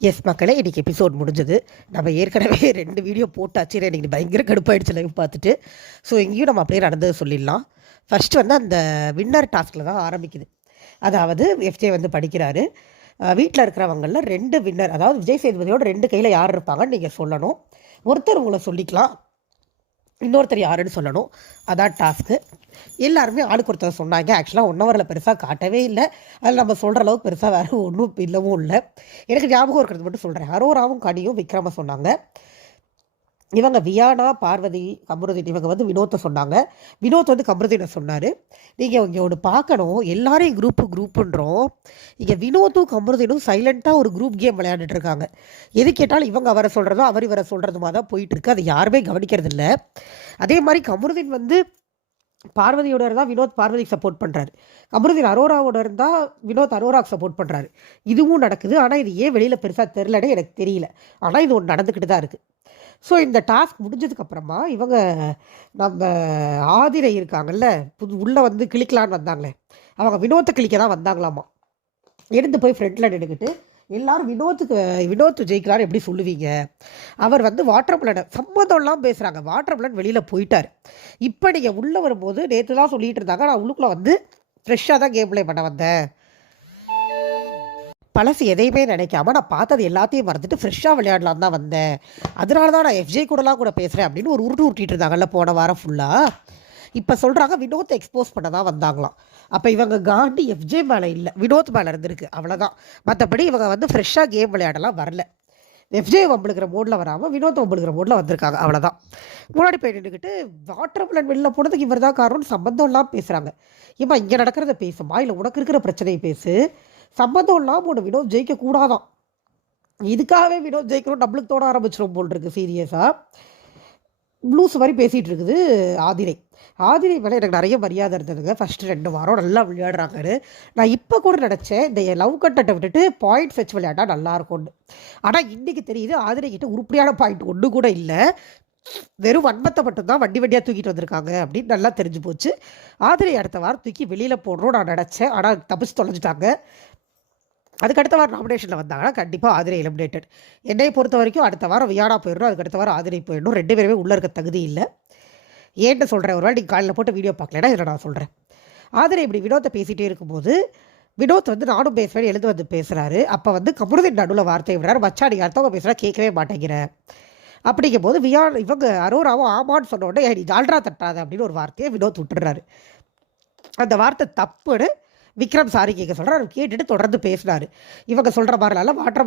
S மக்களே, இன்றைக்கி episode முடிஞ்சது. நம்ம ஏற்கனவே 2 வீடியோ போட்டாச்சு. எனக்கு பயங்கர கடுப்பாயிடுச்சு லைவ் பார்த்துட்டு. ஸோ இங்கேயும் நம்ம அப்படியே நடந்தது சொல்லிடலாம். ஃபஸ்ட்டு வந்து அந்த வின்னர் டாஸ்கில் தான் ஆரம்பிக்குது. அதாவது எஃப்ஜே வந்து படிக்கிறாரு. வீட்டில் இருக்கிறவங்களில் 2 வின்னர், அதாவது விஜய் சேதுபதியோட 2 கையில் யார் இருப்பாங்கன்னு நீங்கள் சொல்லணும். ஒருத்தர் உங்களை சொல்லிக்கலாம், இன்னொருத்தர் யாருன்னு சொல்லணும். அதான் டாஸ்க்கு. எல்லாருமே ஆளுக்கு ஒருத்தர் சொன்னாங்க. ஆக்சுவலாக 1 ஹவரில் பெருசாக காட்டவே இல்லை. அதில் நம்ம சொல்கிற அளவுக்கு பெருசாக வேறு ஒன்றும் இல்லவும் இல்லை. எனக்கு ஞாபகம் இருக்கிறது மட்டும் சொல்கிறேன். அரோராவும் கனியும் விக்ரம சொன்னாங்க. இவங்க வியானா, பார்வதி, கமருதீன் இவங்க வந்து வினோத்தை சொன்னாங்க. வினோத் வந்து கமருதீனை சொன்னார். நீங்கள் இங்கே ஒன்று பார்க்கணும், எல்லாரையும் குரூப்புன்றோம். இங்கே வினோத்தும் கமருதீனும் சைலண்ட்டாக ஒரு குரூப் கேம் விளையாண்டுட்டு இருக்காங்க. எது கேட்டாலும் இவங்க அவரை சொல்கிறதோ அவர் இவரை சொல்கிறதுமா தான் போயிட்டுருக்கு. அது யாருமே கவனிக்கிறது இல்லை. அதே மாதிரி கமருதீன் வந்து பார்வதியோட இருந்தால் வினோத் பார்வதிக்கு சப்போர்ட் பண்ணுறாரு. கமருதீன் அரோராவோட இருந்தால் வினோத் அரோராவுக்கு சப்போர்ட் பண்ணுறாரு. இதுவும் நடக்குது. ஆனால் இது ஏன் வெளியில் பெருசாக தெரிலனே எனக்கு தெரியல. ஆனால் இது ஒன்று நடந்துக்கிட்டு தான் இருக்குது. ஸோ இந்த டாஸ்க் முடிஞ்சதுக்கப்புறமா இவங்க நம்ம ஆதிரை இருக்காங்கல்ல, உள்ளே வந்து கிளிக்கலான்னு வந்தாங்களே, அவங்க வினோத்தை கிளிக்க தான் வந்தாங்களாமா. எடுத்து போய் ஃப்ரெண்டில் நின்றுக்கிட்டு எல்லாரும் வினோத் ஜெயிக்கிறாரு எப்படி சொல்லுவீங்க? அவர் வந்து வாட்டர் பிளனை சம்மந்தம்லாம் பேசுகிறாங்க. வாட்டர் பிளன் வெளியில் போயிட்டார். இப்போ நீங்கள் உள்ளே வரும்போது நேற்று தான் சொல்லிகிட்டு இருந்தாங்க, நான் உள்ளுக்குள்ளே வந்து ஃப்ரெஷ்ஷாக தான் கேம் ப்ளே பண்ண வந்தேன், பழசு எதையுமே நினைக்காம நான் பார்த்தது எல்லாத்தையும் மறந்துட்டு ஃப்ரெஷ்ஷாக விளையாடலாம் தான் வந்தேன், அதனால தான் நான் எஃப்ஜே கூடலாம் கூட பேசுகிறேன் அப்படின்னு ஒரு உருட்டிட்டு இருந்தாங்கல்ல போன வாரம் ஃபுல்லாக. இப்போ சொல்கிறாங்க வினோத்தை எக்ஸ்போஸ் பண்ண தான் வந்தாங்களாம். அப்போ இவங்க காண்டி எஃப்ஜே மேலே இல்லை, வினோத் மேலே இருந்திருக்கு, அவ்வளோதான். மற்றபடி இவங்க வந்து ஃப்ரெஷ்ஷாக கேம் விளையாடலாம் வரல. எஃப்ஜே வம்பளுக்கிற மோடில் வராமல் வினோத் வம்பளுக்கிற மோடில் வந்திருக்காங்க, அவ்வளோதான். முன்னாடி போய் நின்றுக்கிட்டு வாட்டர் பிளன் வெளில போனதுக்கு இவர் தான் காரணம்னு சம்பந்தம்லாம் பேசுகிறாங்க. ஏம்மா இங்கே நடக்கிறத பேசுமா, இல்லை உனக்கு இருக்கிற பிரச்சனையை பேசு. சம்பந்தம் இல்லாமல் ஒன்று வினோத் ஜெயிக்கக்கூடாதான். இதுக்காகவே வினோத் ஜெயிக்கணும் நம்மளுக்கு தோட ஆரம்பிச்சிடும் போல் இருக்குது சீரியஸாக. ப்ளூஸ் மாதிரி பேசிகிட்டு இருக்குது ஆதிரை மேலே எனக்கு நிறைய மரியாதை இருந்ததுங்க. ஃபஸ்ட்டு 2 வாரம் நல்லா விளையாடுறாங்கன்னு நான் இப்போ கூட நினச்சேன், இந்த லவ் கண்டென்ட்டை விட்டுட்டு பாயிண்ட்ஸ் வச்சு விளையாண்டா நல்லாயிருக்கும்னு. ஆனால் இன்றைக்கி தெரியுது ஆதிரை கிட்ட உருப்படியான பாயிண்ட் ஒன்று கூட இல்லை, வெறும் வன்மத்தை மட்டும்தான் வண்டியாக தூக்கிட்டு வந்திருக்காங்க அப்படின்னு நல்லா தெரிஞ்சு போச்சு. ஆதிரை அடுத்த வாரம் தூக்கி வெளியில் போடுறோம் நான் நினச்சேன், ஆனால் தப்பிச்சு தொலைஞ்சிட்டாங்க. அதுக்கு அடுத்த வாரம் நாமினேஷனில் வந்தாங்கன்னா கண்டிப்பாக ஆதிரை எலிமினேட்டட். என்னை பொறுத்த வரைக்கும் அடுத்த வாரம் வியானா போயிடணும், அதுக்கு அடுத்த வாரம் ஆதிரை போயிடணும். 2 பேருமே உள்ளே இருக்க தகுதி இல்லை. ஏன்ட்டு சொல்கிறேன், ஒரு வேளை நீங்கள் காலையில் போட்டு வீடியோ பார்க்கலன்னா இதில் நான் சொல்கிறேன். ஆதிரை இப்படி வினோத்தை பேசிகிட்டே இருக்கும்போது வினோத் வந்து நானும் பேசுவேன் எழுந்து வந்து பேசுகிறாரு. அப்போ வந்து கமருதீன் நடுவில் வார்த்தையை விடுறாரு, மச்சாடி அடுத்தவங்க பேசுகிறா கேட்கவே மாட்டேங்கிறேன். அப்படிங்கும்போது இவங்க அரோராவும் ஆமான்னு சொன்ன உடனே நீ ஜால்ரா தட்டாத அப்படின்னு ஒரு வார்த்தையை வினோத் விட்டுறாரு. அந்த வார்த்தை தப்புன்னு விக்ரம் சாரி கேட்க சொல்கிறார். கேட்டுட்டு தொடர்ந்து பேசினார். இவங்க சொல்கிற மாதிரிலாம் வாட்டர்